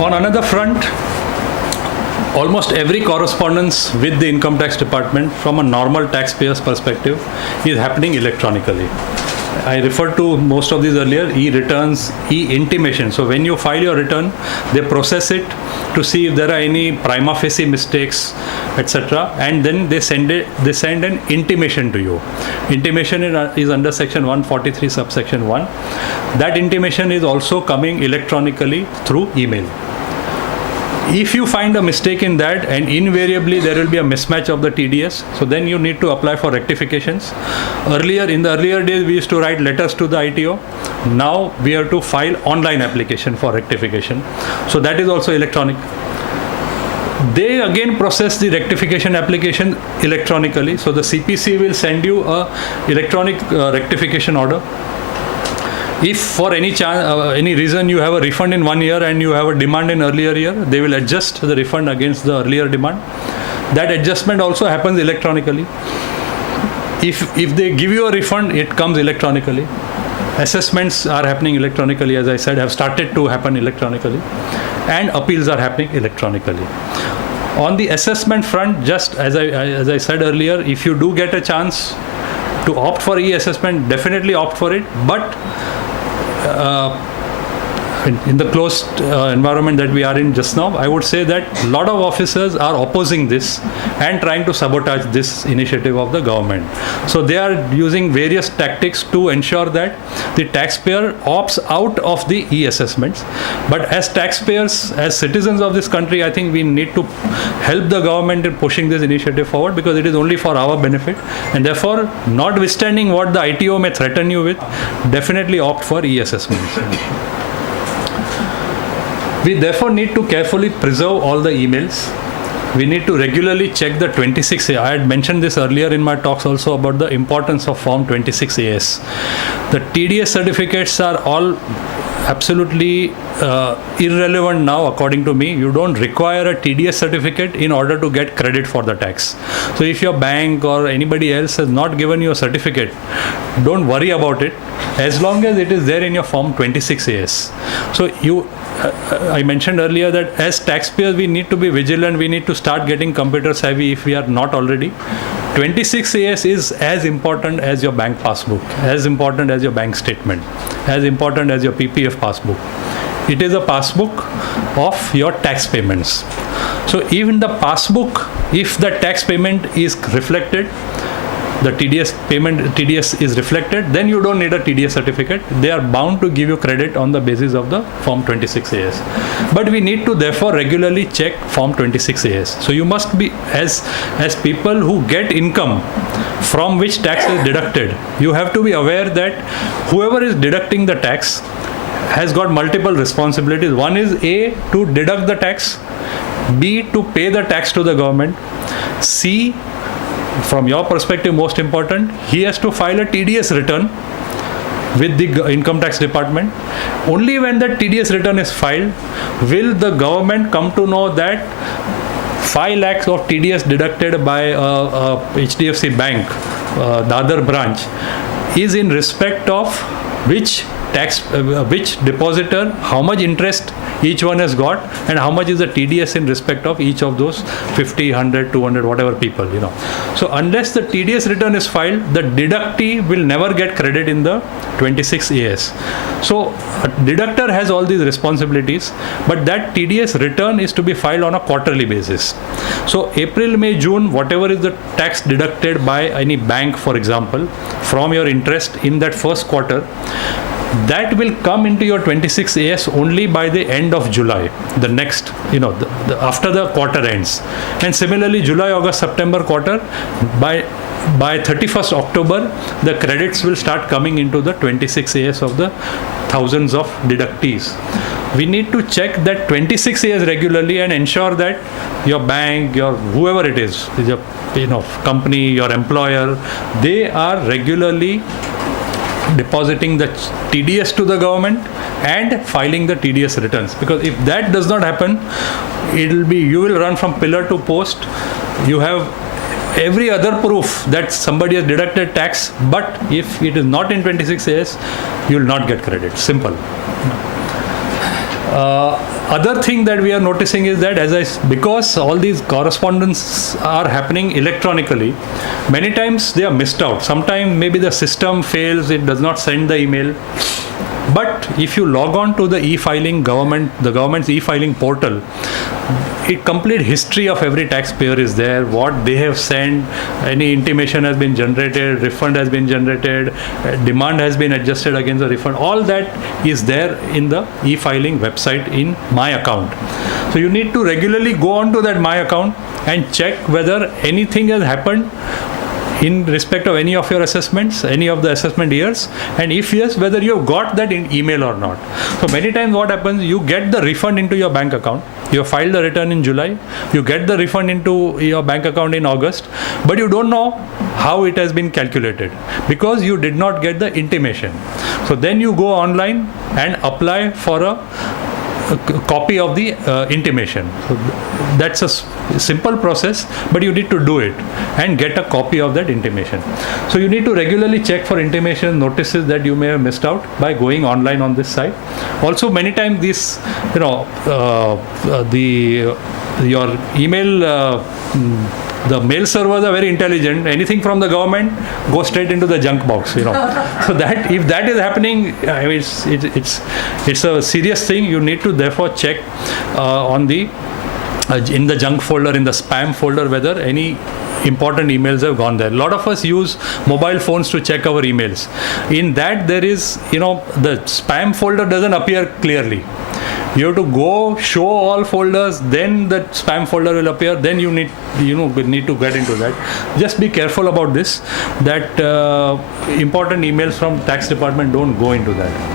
On another front, almost every correspondence with the income tax department from a normal taxpayer's perspective is happening electronically. I referred to most of these earlier, e-returns, e-intimation. So when you file your return, they process it to see if there are any prima facie mistakes, etc. And then they send an intimation to you. Intimation is under section 143 subsection 1. That intimation is also coming electronically through email. If you find a mistake in that, and invariably there will be a mismatch of the TDS, so then you need to apply for rectifications. In the earlier days, we used to write letters to the ITO. Now we have to file online application for rectification. So that is also electronic. They again process the rectification application electronically. So the CPC will send you a electronic rectification order. If for any reason you have a refund in 1 year and you have a demand in earlier year, they will adjust the refund against the earlier demand. That adjustment also happens electronically. If they give you a refund, it comes electronically. Assessments are happening electronically, as I said, have started to happen electronically, and appeals are happening electronically. On the assessment front, just as I said earlier, if you do get a chance to opt for e-assessment, definitely opt for it. But in the closed environment that we are in just now, I would say that a lot of officers are opposing this and trying to sabotage this initiative of the government. So they are using various tactics to ensure that the taxpayer opts out of the e-assessments. But as taxpayers, as citizens of this country, I think we need to help the government in pushing this initiative forward, because it is only for our benefit. And therefore, notwithstanding what the ITO may threaten you with, definitely opt for e-assessments. We therefore need to carefully preserve all the emails. We need to regularly check the 26A. I had mentioned this earlier in my talks also about the importance of Form 26AS. The TDS certificates are all absolutely irrelevant now, according to me. You don't require a TDS certificate in order to get credit for the tax. So if your bank or anybody else has not given you a certificate, don't worry about it, as long as it is there in your Form 26AS. So I mentioned earlier that as taxpayers, we need to be vigilant. We need to start getting computer savvy if we are not already. 26AS is as important as your bank passbook, as important as your bank statement, as important as your PPF passbook. It is a passbook of your tax payments. So even the passbook, if the tax payment is reflected, the TDS is reflected, then you don't need a TDS certificate. They are bound to give you credit on the basis of the Form 26AS. But we need to therefore regularly check Form 26AS. So you must be, as people who get income from which tax is deducted, you have to be aware that whoever is deducting the tax has got multiple responsibilities. One is A, to deduct the tax, B, to pay the tax to the government, C, from your perspective, most important, he has to file a TDS return with the income tax department. Only when the TDS return is filed will the government come to know that 5 lakhs of TDS deducted by HDFC Bank, the other branch, is in respect of which depositor, how much interest each one has got, and how much is the TDS in respect of each of those 50, 100, 200, whatever people, So unless the TDS return is filed, the deductee will never get credit in the 26AS. So a deductor has all these responsibilities, but that TDS return is to be filed on a quarterly basis. So April, May, June, whatever is the tax deducted by any bank, for example, from your interest in that first quarter, that will come into your 26AS only by the end of July, the next, after the quarter ends. And similarly, July, August, September quarter, by 31st October, the credits will start coming into the 26AS of the thousands of deductees. We need to check that 26AS regularly and ensure that your bank, your whoever it is, your company, your employer, they are regularly depositing the TDS to the government and filing the TDS returns. Because if that does not happen, you will run from pillar to post. You have every other proof that somebody has deducted tax, but if it is not in 26AS, you will not get credit. Simple. Other thing that we are noticing is that because all these correspondence are happening electronically, many times they are missed out. Sometimes maybe the system fails, it does not send the email. But if you log on to the e-filing the government's e-filing portal, a complete history of every taxpayer is there, what they have sent, any intimation has been generated, refund has been generated, demand has been adjusted against the refund. All that is there in the e-filing website in My Account. So you need to regularly go on to that My Account and check whether anything has happened in respect of any of your assessments, any of the assessment years, and if yes, whether you have got that in email or not. So many times what happens, you get the refund into your bank account, you have filed the return in July, you get the refund into your bank account in August, but you don't know how it has been calculated because you did not get the intimation. So then you go online and apply for a copy of the intimation. So that's a simple process, but you need to do it and get a copy of that intimation. So you need to regularly check for intimation notices that you may have missed out by going online on this site. Also, many times these, your email. The mail servers are very intelligent. Anything from the government goes straight into the junk box. So that if that is happening, I mean, it's a serious thing. You need to therefore check on the in the junk folder, in the spam folder, whether any important emails have gone there. A lot of us use mobile phones to check our emails. In that, there is, the spam folder doesn't appear clearly. You have to go show all folders, then the spam folder will appear, then you need to get into that. Just be careful about this, that important emails from tax department don't go into that.